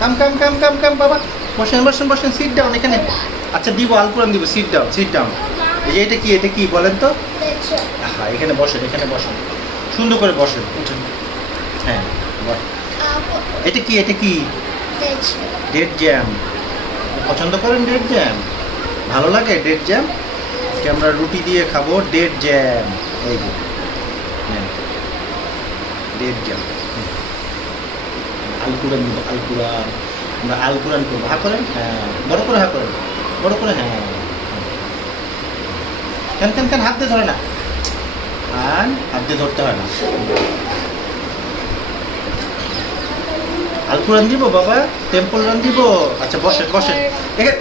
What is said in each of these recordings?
কাম কাম কাম কাম কাম বাবা, বসেন বসেন বসেন, সিট ডাউন এখানে। আচ্ছা দিব, আলকুরান দিব, সিট ডাউন সিট ডাউন। এই যে এটা কি বলেন তো? হ্যাঁ এখানে বসেন, এখানে বসেন, সুন্দর করে বসেন, উঠেন। হ্যাঁ এটা কি? Date jam. পছন্দ করেন ডেট জ্যাম? ভালো লাগে ডেট জ্যাম? আজকে আমরা রুটি দিয়ে খাবো ডেট জ্যাম। এই যে ডেট জ্যাম, আলকুরান দিব, আলকুরান। আমরা আলকুরান করবো, হা করেন, হ্যাঁ বড় করে হা করেন, বড় করে, হ্যাঁ। কেন কেন কেন হাত দিয়ে ধরে না, আর হাত দিয়ে ধরতে হয় না। আলকুরান দিব বাবা, টেম্পল রান দিব। আচ্ছা বসেন বসেন,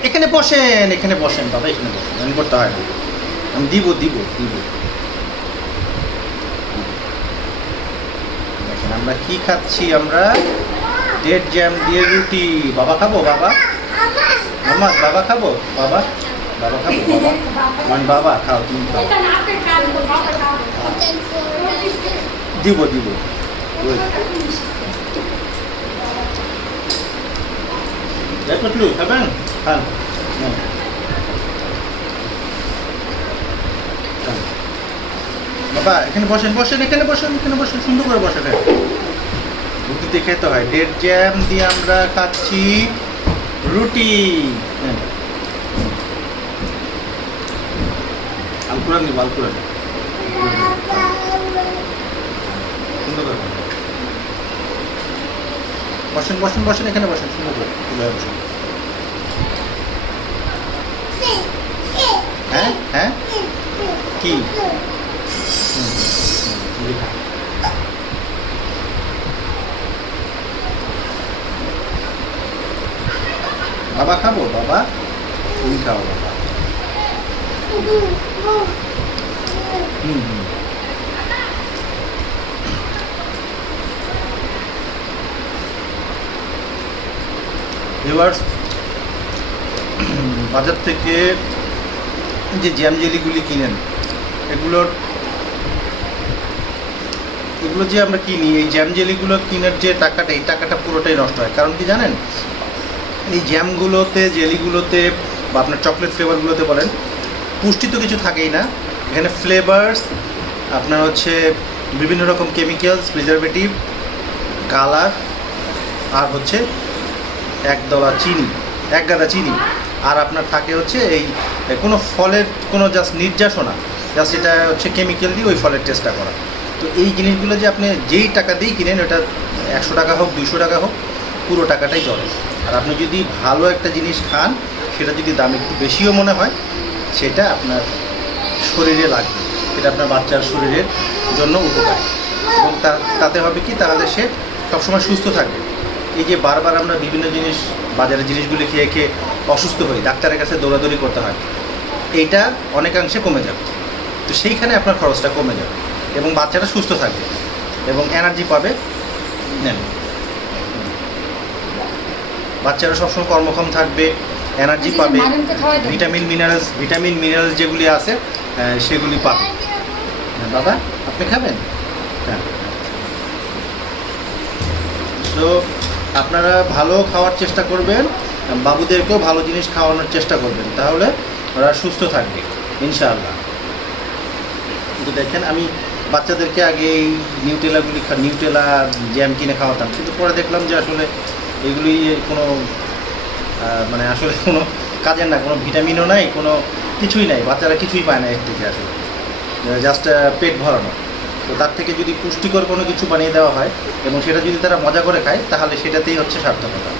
এখানে বসেন, এখানে বসেন বাবা, এখানে বসেন, রান করতে হয় না। আমি দিব দিব দিব। দেখেন আমরা কি খাচ্ছি, আমরা ডেট জ্যাম দিয়ে রুটি। বাবা খাবো, বাবা মামা, বাবা খাবো, বাবা বাবা খাবো, বাবা মানে বাবা খাও, তুমি খাও। দিব দিব, পটলু খাবেন, খান। বাবা এখানে বসেন বসেন, এখানে বসেন, এখানে বসেন, সুন্দর করে বসেন। রুটিতে খেতে হয়, ডেট জ্যাম দিয়ে আমরা খাচ্ছি রুটি। আলকুরান দিব, আলকুরান সুন্দর করে বসেন বসেন বসেন, এখানে বসেন, সুন্দর করে বসেন। হ্যাঁ হ্যাঁ কি বাবা খাবো, বাবা তুমি খাও, বাবা। ভিউয়ার্স, বাজার থেকে যে জ্যাম জেলিগুলি কিনেন, এগুলো যে আমরা কিনি, এই জ্যাম জেলিগুলো কিনার যে টাকাটা, এই টাকাটা পুরোটাই নষ্ট হয়। কারণ কি জানেন, এই জ্যামগুলোতে, জেলিগুলোতে বা আপনার চকলেট ফ্লেভারগুলোতে বলেন, পুষ্টি তো কিছু থাকেই না। এখানে ফ্লেভার্স, আপনার হচ্ছে বিভিন্ন রকম কেমিক্যালস, প্রিজারভেটিভ, কালার, আর হচ্ছে এক গাদা চিনি, আর আপনার থাকে হচ্ছে এই কোনো ফলের কোনো জাস্ট নির্যাসনা, জাস্ট এটা হচ্ছে কেমিক্যাল দিয়ে ওই ফলের টেস্টটা করা। তো এই জিনিসগুলো যে আপনি যেই টাকা দিয়েই কিনেন, ওটা 100 টাকা হোক 200 টাকা হোক, পুরো টাকাটাই চলে। আর আপনি যদি ভালো একটা জিনিস খান, সেটা যদি দাম একটু বেশিও মনে হয়, সেটা আপনার শরীরে লাগবে, এটা আপনার বাচ্চার শরীরের জন্য উপকারী। এবং তাতে হবে কি, তাহলে সে সবসময় সুস্থ থাকবে। এই যে বারবার আমরা বিভিন্ন জিনিস, বাজারের জিনিসগুলি খেয়ে খেয়ে অসুস্থ হই, ডাক্তারের কাছে দৌড়াদৌড়ি করতে হয়, এইটা অনেকাংশে কমে যাবে। তো সেইখানে আপনার খরচটা কমে যাবে এবং বাচ্চাটা সুস্থ থাকবে এবং এনার্জি পাবে। নেন, বাচ্চারা সবসময় কর্মক্ষম থাকবে, এনার্জি পাবে, ভিটামিন মিনারেলস যেগুলি আছে সেগুলি পাবে। বাবা আপনি খাবেন? হ্যাঁ। তো আপনারা ভালো খাওয়ার চেষ্টা করবেন, বাবুদেরকেও ভালো জিনিস খাওয়ানোর চেষ্টা করবেন, তাহলে ওরা সুস্থ থাকবে ইনশাআল্লাহ। কিন্তু দেখেন, আমি বাচ্চাদেরকে আগে এই নিউটেলা জ্যাম কিনে খাওয়াতাম, কিন্তু পরে দেখলাম যে আসলে এগুলি কোনো মানে আসলে কোনো কাজের না, কোনো ভিটামিনও নাই, কোনো কিছুই নাই, বাচ্চারা কিছুই পায় না এর থেকে, আসলে জাস্ট পেট ভরানো। তো তার থেকে যদি পুষ্টিকর কোনো কিছু বানিয়ে দেওয়া হয় এবং সেটা যদি তারা মজা করে খায়, তাহলে সেটাতেই হচ্ছে সার্থকতা।